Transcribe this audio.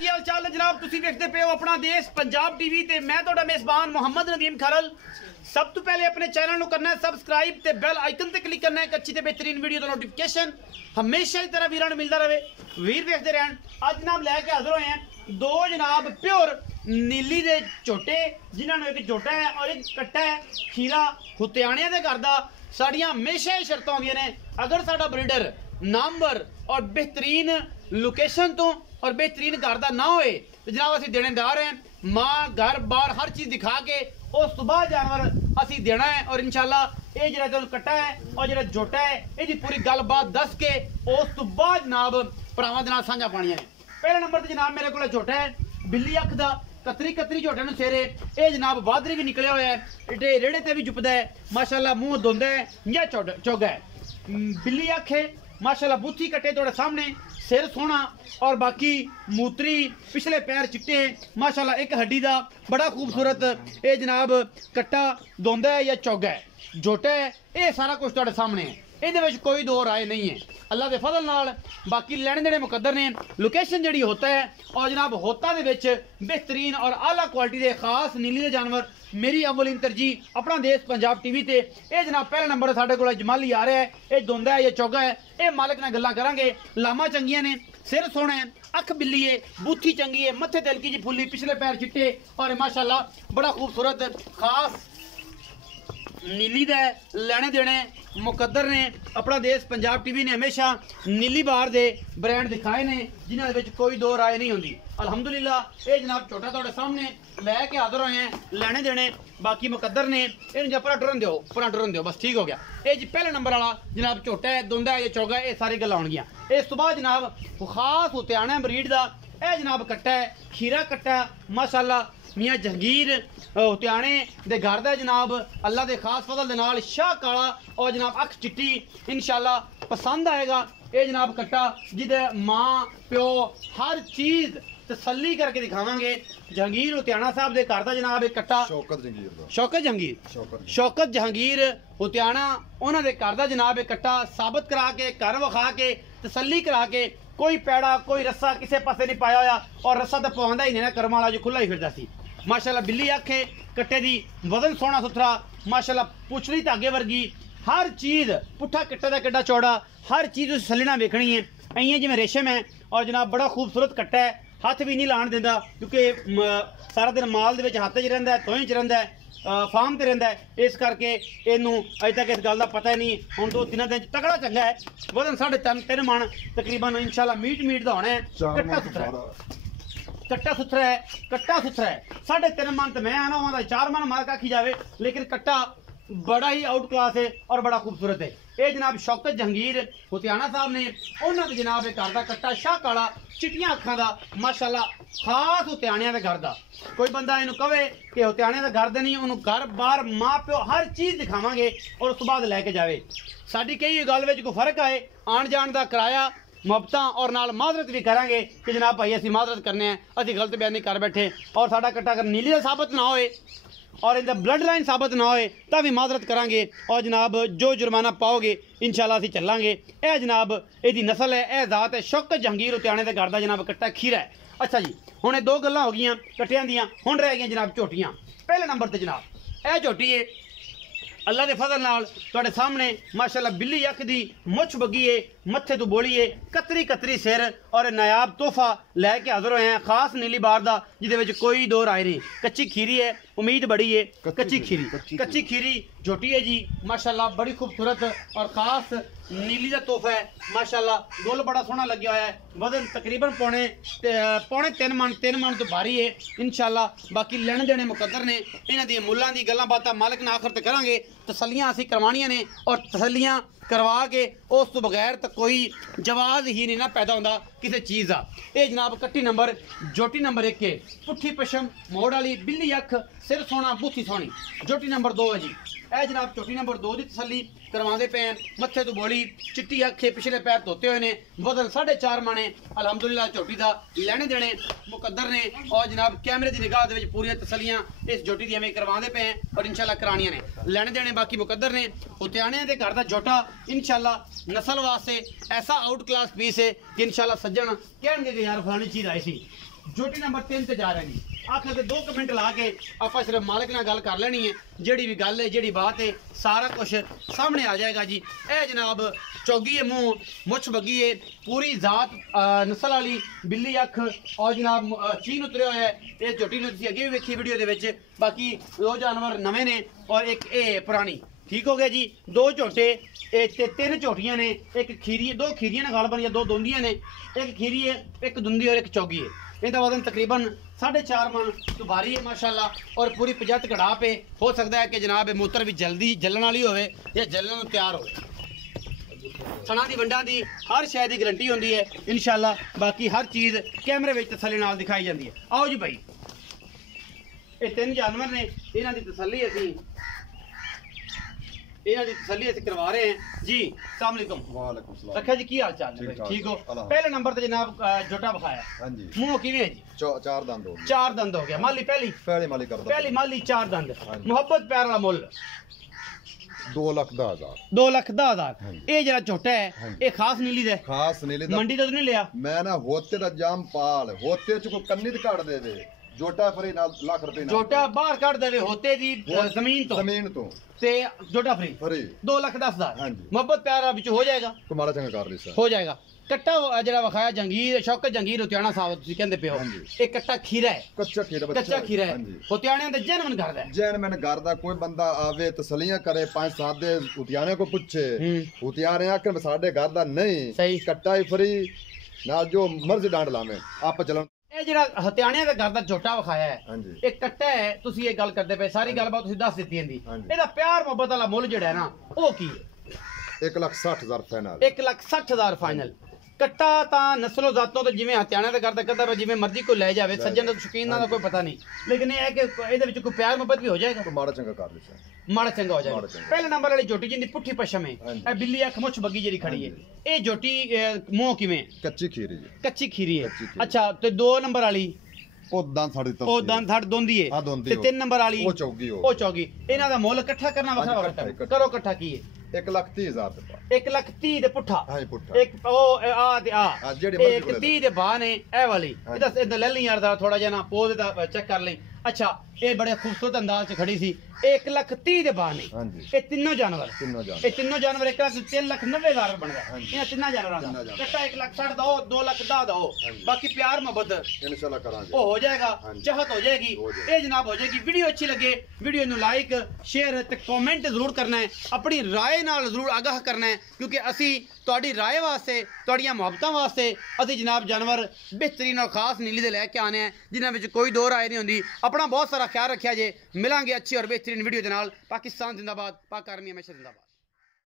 ਕੀ ਹਾਲ ਚਾਲ ਹੈ ਜਨਾਬ। ਤੁਸੀਂ ਵੇਖਦੇ ਪਏ ਹੋ ਆਪਣਾ ਦੇਸ਼ ਪੰਜਾਬ ਟੀਵੀ ਤੇ ਮੈਂ ਤੁਹਾਡਾ ਮੇਜ਼ਬਾਨ ਮੁਹੰਮਦ ਨਦੀਮ ਖਰਲ। सब तो पहले अपने चैनल को करना है सबसक्राइब ते बेल आइकन ते क्लिक करना है एक अच्छी ते बेहतरीन वीडियो का नोटिफिकेशन हमेशा की तरह वीरां नूं मिलता रहे। वीर देखते रहन। अज जनाब लैके हाजिर होए हैं दो जनाब प्योर नीली दे झोटे जिन्होंने एक झोटा है और एक कट्टा है। खीरा हुत्याणियां दे घर दा साड़ियां हमेशा ही शर्तां होंदियां ने। अगर साडा ब्रीडर नामवर और बेहतरीन लोकेशन तो और बेहतरीन घर दा ना होए तो जनाब असीं देनेदार हैं। माँ घर बार हर चीज़ दिखा के उस तो बाद जानवर असी देना है और इंशाल्लाह ये जो कट्टा है और जो झोटा है ये पूरी गलबात दस के उस तो बाद जनाब भरावां दे नाल सांझा पाणियां ने। पहले नंबर ते जनाब मेरे को झोटा है बिल्ली अख दा कतरी कतरी झोटे नूं सेरे ये जनाब बादरी भी निकलिया होया है इटे रेड़े ते भी जुपदा है माशाल्लाह मूँह धोंदा है या चोगा है। बिल्ली अख है माशाल्लाह बूथी कट्टे थोड़े सामने सिर सोहना और बाकी मूत्री पिछले पैर चिट्टे माशाल्लाह एक हड्डी दा बड़ा खूबसूरत ये जनाब कट्टा दोंदा है या चौगा है झोटा है ये सारा कुछ तुहाडे सामने है। ये कोई दो राय नहीं है अल्लाह के फजल नाल। बाकी लेने देने मुकद्दर ने लोकेशन जी होता है और जनाब होता दे विच बेहतरीन और आला क्वालिटी के खास नीली दे जानवर मेरी अव्वलीन तरजीह अपना देश पंजाब टीवी ते ये जनाब पहला नंबर साडे कोल जमाली आ रहा है। ये दोंदा है या चौगा है ये मालिक नाल गल्लां करांगे। लामा चंगियां ने सिर सोहना है अख बिल्ली है बूथी चंगी है मत्थे ते हल्की जी फुल्ली पिछले पैर चिट्टे और माशाल्लाह बड़ा खूबसूरत खास नीली दे लेने देने मुकद्दर ने। अपना देश पंजाब टीवी ने हमेशा नीली बार दे ब्रांड दिखाए ने जिन्हां दे विच कोई दो राय नहीं होंदी। अल्हम्दुलिल्लाह ये जनाब छोटा तुहाडे सामने लैके हाजिर होए हैं लेने देने बाकी मुकद्दर ने। इन्हूं जपरा टुरन दिओ बस ठीक हो गया। ये जी पहले नंबर वाला जनाब झोटा है दोंदा है या चौगा है ये सारी गल्लां होणगियां। इस तो बाद जनाब खास हुत्याणा ब्रीड दा यह जनाब कट्टा है खीरा कट्टा माशाल्लाह मियाँ जहांगीर हुत्याणे दे घर दा जनाब अल्लाह दे खास फजल दे नाल शाह काला और जनाब अख चिट्टी इंशाल्लाह पसंद आएगा। ये जनाब कट्टा जिदे माँ प्यो हर चीज़ तसल्ली करके दिखावांगे। जहांगीर हुत्याणा साहब दे घर दा जनाब एक कट्टा शौकत जहांगीर हुत्याणा उन्हां दे घर दा जनाब एक कट्टा साबित करा के घर विखा के तसल्ली करा के कोई पैड़ा कोई रस्सा किसी पासे नहीं पाया होया और रस्सा तो पवांदा ही नहीं ना कर्म वाला जो खुला ही फिरदा सी। माशाल्लाह बिल्ली अख है कट्टे दी वजन सोहना सुथरा माशाल्लाह पुछली धागे वर्गी हर चीज़ पुट्ठा कट्टे दा किड्डा चौड़ा हर चीज़ उस सलीना वेखनी है इं जिवें रेशम है और जनाब बड़ा खूबसूरत कट्टा है। हथ भी नहीं लाण दिंदा क्योंकि सारा दिन माल दे विच हत्थ च रहिंदा है तोहीं च रहिंदा है फार्म ते रहिंदा है इस करके इनू अजे तक इस गल का पता ही नहीं। हुण 2-3 दिन तगड़ा चंगा है वजन 3.5 मन तकरीबन इंशाल्लाह मीट दा होना है। कट्टा सुथरा है 3.5 मन तो मैं आना वहाँ 4 मन मार आखी जाए लेकिन कट्टा बड़ा ही आउट क्लास है और बड़ा खूबसूरत है। ये जनाब शौकत जहांगीर हुत्याणा साहब ने उन्होंने जनाब एक घर का कट्टा शाह काला चिट्टियां अखां दा माशाल्लाह खास हुत्याणियां दे घर दा। कोई बंदा इनू कहे कि हुत्याणियां दे घर दे नहीं उन्होंने घर बार माँ प्यो हर चीज़ दिखावांगे और उस बाद लैके जावे। साडी कई गल विच कोई फर्क आए आन जान का किराया मुहब्बतां और नाल माजरत भी करांगे कि जनाब भाई असीं माजरत करने हैं असीं गलत बयानी कर बैठे और साडा कट्टा अगर नीली दा साबित ना होए और इनका ब्लड लाइन साबित ना होए तो भी माजरत करांगे और जनाब जो जुर्माना पाओगे इंशाल्लाह असीं चलांगे। यह जनाब यदी नस्ल है यह जात है शौकत जहांगीर हुत्याणे दे घर दा जनाब कट्टा खीरा है। अच्छा जी हुण ये दो गल्लां हो गईयां कट्टियां दियां हुण रह गईयां जनाब झोटियां। पहले नंबर ते जनाब यह झोटी है अल्लाह के फजल नाल तुहाडे सामने माशाल्लाह बिल्ली अख दी मुछ बगी है मत्थे तो बोली है कतरी कतरी सिर और नायाब तोहफा लैके हाजिर होए हैं खास नीली बार दा जिहदे विच कोई दो राय नहीं। कच्ची खीरी है उम्मीद बड़ी है कच्ची खीरी झोटी है जी माशाल्लाह बड़ी खूबसूरत और खास नीली दा तोहफा है माशाल्लाह। गोल बड़ा सोहना लग्या होया है वजन तकरीबन पौने 3 मन तो भारी है इंशाल्लाह। बाकी लेने देने मुकद्दर ने इन्हां दी मुल्लां दी गल्लां बातां मालिक ने आखिर ते करांगे तसल्लियां असीं करवाणियां ने और तसल्लियां करवा के उस तो बगैर तो कोई जवाब ही नहीं ना पैदा होता किसी चीज़ का। ये जनाब कट्टी नंबर जोटी नंबर 1 है पुट्ठी पशम मोड़ वाली बिल्ली अख सिर सोना बूथी सोनी। जोटी नंबर 2 है जी यह जनाब चोटी नंबर 2 की तसल्ली करवाते पे हैं मत्थे तो बोली चिट्टी अखे पिछले पैर धोते हुए ने वजन 4.5 मन है अलहमदुलिल्लाह झोटी का लेने देने मुकद्दर ने और जनाब कैमरे की निगाह के पूरी तसलियां इस झोटी दी हमें करवाते पे हैं और इंशाल्लाह करानियां ने लेने देने बाकी मुकद्दर ने। हुत्याणे के घर का झोटा इंशाल्लाह नस्ल वास्ते ऐसा आउट क्लास पीस है कि इंशाल्लाह सज्जन कहेंगे कि यार फलानी चीज़ आई सी जोटी नंबर 3 ते जा रहे हैं जी। आखिर ते 2 कमेंट ला के आप सिर्फ मालिक नाल गल कर लेनी है, जेड़ी भी गल है जेड़ी बात है सारा कुछ सामने आ जाएगा जी। ए जनाब चौगी है, मुंह मुछ बगी है, पूरी जात नस्ल वाली बिल्ली अख और जनाब चीन उतरे हुए है। ये झोटी ने अगे भी वेखी वीडियो दे विच, बाकी 2 जानवर नवे ने और एक ए पुरानी। ठीक हो गया जी। 2 झोटे ते 3 झोटियां ने, एक खीरी 2 खीरियां ने गालबन या 2 दोंदियां ने, एक खीरी है, एक दुंदी और एक चौगी है। इनका वजन तकरीबन 4.5 मन तो भारी है माशाल्लाह और पूरी 50 कड़ा पे। हो सकता है कि जनाब मूत्र भी जल्दी जलन वाली होवे या जलन तैयार हो। सना दी वंडा दी हर शय की गारंटी होंदी है इंशाल्लाह। बाकी हर चीज़ कैमरे में तसल्ली नाल दिखाई जाती है। आओ जी भाई, ये 3 जानवर ने, इन्हां दी तसल्ली असीं करवा रहे हैं जी। अस्सलाम वालेकुम। वालेकुम सलाम। रखा जी, की हाल चाल है? ठीक हो? पहले नंबर ते जनाब जोटा बखाया। हां जी। मुंह किवें है जी? 4 दंद हो गए। 4 दंद हो गया। माली पहली माली करदा। पहली माली 4 दंद। मोहब्बत प्यार वाला मुल 2,10,000। 2,10,000। ये जरा छोटा है, ये खास नीली दे, खास नीली दा मंडी तो नहीं लिया मैं ना होते दा जाम पाल होते च को कन्नी द काट देवे जोटा फ्री ना लाख रुपए ना जोटा बाहर काट देवे होते दी जमीन तो ते जोटा फ्री 2,10,000। हाँ जी। मोहब्बत प्यार विच हो जाएगा, तुम्हारा चंगा कर लिसा हो जाएगा। कट्टा जरा वखाया जंगीर शौकत जंगीर होतियाना साहब तुसी कहंदे पे हो, एक कट्टा खीरा है, कच्चा खीरा बच्चा कच्चा खीरा है। होतियाने दे जन्म करदा है। जैन मैंने घर दा कोई बंदा आवे तसलियां करे 5-7 दे उतियाने को पूछे उतियाने आके साडे घर दा नहीं सही कट्टा ही फ्री ना जो मर्जी डांड लावे आप चलन। ਇਹ ਜਿਹੜਾ ਹਤਿਆਣਿਆਂ ਦੇ ਘਰ ਦਾ ਝੋਟਾ ਵਿਖਾਇਆ ਹੈ, ਹਾਂਜੀ। ਇਹ ਕੱਟਾ ਹੈ। ਤੁਸੀਂ ਇਹ ਗੱਲ ਕਰਦੇ ਪਏ, ਸਾਰੀ ਗੱਲਬਾਤ ਤੁਸੀਂ ਦੱਸ ਦਿੱਤੀ ਇਹਦੀ। ਇਹਦਾ ਪਿਆਰ ਮੁਹੱਬਤ ਵਾਲਾ ਮੁੱਲ ਜਿਹੜਾ ਹੈ ਨਾ ਉਹ ਕੀ ਹੈ? 1,60,000 ਫਾਈਨਲ। 1,60,000 ਫਾਈਨਲ। ਕੱਟਾ ਤਾਂ ਨਸਲੋਂ ਜ਼ਾਤੋਂ ਤੇ ਜਿਵੇਂ ਹਤਿਆਣਿਆਂ ਦੇ ਘਰ ਦਾ ਕੱਟਾ ਜਿਵੇਂ ਮਰਜ਼ੀ ਕੋਈ ਲੈ ਜਾਵੇ, ਸੱਜਣ ਦਾ ਸ਼ੌਕੀਨਾਂ ਦਾ ਕੋਈ ਪਤਾ ਨਹੀਂ, ਲੇਕਿਨ ਇਹ ਹੈ ਕਿ ਇਹਦੇ ਵਿੱਚ ਕੋਈ ਪਿਆਰ ਮੁਹੱਬਤ ਵੀ ਹੋ ਜਾਏਗਾ, तो माड़ा चंगा कर लिसा ਮਾੜਾ ਚੰਗਾ ਹੋ ਜਾਏਗਾ। ਪਹਿਲੇ ਨੰਬਰ ਵਾਲੀ ਝੋਟੀ ਜਿੰਦੀ ਪੁੱਠੀ ਪਸ਼ਮ ਹੈ, ਇਹ ਬਿੱਲੀ ਅੱਖ ਮੁੱਛ ਬੱਗੀ ਜਿਹੜੀ ਖੜੀ ਹੈ, ਇਹ ਝੋਟੀ ਮੂੰਹ ਕਿਵੇਂ? कच्ची खीरी जी। ਕੱਚੀ ਖੀਰੀ ਹੈ। ਅੱਛਾ, ਤੇ 2 ਨੰਬਰ ਵਾਲੀ ਉਹ ਦੰਦ ਸਾਡੀ ਤਸਵੀਰ ਉਹ ਦੰਦ ਥੜ ਦੋਂਦੀ ਹੈ ਹਾਂ, ਦੋਂਦੀ ਤੇ 3 ਨੰਬਰ ਵਾਲੀ ਉਹ ਚੌਗੀ ਉਹ ਚੌਗੀ। ਇਹਨਾਂ ਦਾ ਮੁੱਲ ਇਕੱਠਾ ਕਰਨਾ ਵੱਖਰਾ ਵੱਖਰਾ ਕਰੋ। ਇਕੱਠਾ ਕੀ ਹੈ? 1,30,000 ਰੁਪਏ। 1,30,000 ਦੇ ਪੁੱਠਾ। ਹਾਂ ਪੁੱਠਾ। ਇੱਕ ਉਹ ਆ ਤੇ ਆ ਜਿਹੜੀ ਮਰਜ਼ੀ 1,30,000 ਦੇ ਬਾਹ ਨੇ ਇਹ ਵਾਲੀ। ਇਹਦਾ ਲੈ ਲਈ ਯਾਰ ਦਾ ਥੋੜਾ ਜਿਹਾ ਨਾ ਪੋਜ਼ ਦਾ ਚੈੱਕ ਕਰ ਲਈ। ਅੱਛਾ, ਇਹ ਬੜੇ ਖੂਬਸੂਰਤ ਅੰਦਾਜ਼ 'ਚ ਖੜੀ ਸੀ। 1,30,000 ਦੇ ਬਾਹ ਨੇ। ਹਾਂਜੀ। ਇਹ ਤਿੰਨੋਂ ਜਾਨਵਰ ਇਹ ਤਿੰਨੋਂ ਜਾਨਵਰ 1,90,000 ਬਣਦਾ ਇਹਨਾਂ ਤਿੰਨਾਂ ਜਾਨਵਰਾਂ ਦਾ। ਕੱਟਾ 1,60,000 ਦਾ, 2,10,000 ਦਾ। ਬਾਕੀ ਪਿਆਰ ਮੁਹੱਬਤ ਇਨਸ਼ਾਅੱਲਾ ਕਰਾਂਗੇ, ਉਹ ਹੋ ਜਾਏਗਾ, ਚਾਹਤ ਹੋ ਜਾਏਗੀ, ਇਹ ਜਨਾਬ ਹੋ ਜਾਏਗੀ। ਵੀਡੀਓ ਅੱਛੀ ਲੱਗੇ ਵੀਡੀਓ ਨੂੰ ਲਾਈਕ ਸ਼ੇਅਰ ਤੇ ਕਮੈਂਟ ਜ਼ਰੂਰ ਕਰਨਾ ਹੈ, ਆਪਣੀ ਰਾਏ ਨਾਲ ਜ਼ਰੂਰ ਆਗਾਹ ਕਰਨਾ ਹੈ, ਕਿਉਂਕਿ ਅਸੀਂ ਤੁਹਾਡੀ ਰਾਏ ਵਾਸਤੇ ਤੁਹਾਡੀਆਂ ਮੁਹੱਬਤਾਂ ਵਾਸਤੇ ਅਸੀਂ ਜਨਾਬ ਜਾਨਵਰ ਬਿਹਤਰੀਨ ਔਰ ਖਾਸ ਨੀਲੀ ਦੇ ਲੈ ਕੇ ਆਨੇ ਆ, ਜਿਨ੍ਹਾਂ ਵਿੱਚ ਕੋਈ ਦੋ ਰਾਏ ਨਹੀਂ ਹੁੰਦੀ। ਆਪਣਾ ਬਹੁਤ ਸਾਰਾ ਖਿਆਲ ਰੱਖਿਆ ਜੇ। ਮਿਲਾਂਗੇ ਅੱਛੀ ਔਰ ਬਿਹਤਰੀਨ ਵੀਡੀਓ ਦੇ ਨਾਲ। ਪਾਕਿਸਤਾਨ ਜ਼ਿੰਦਾਬਾਦ, ਪਾਕ ਆਰਮੀ ਹਮੇਸ਼ਾ ਜ਼ਿੰਦਾਬਾਦ।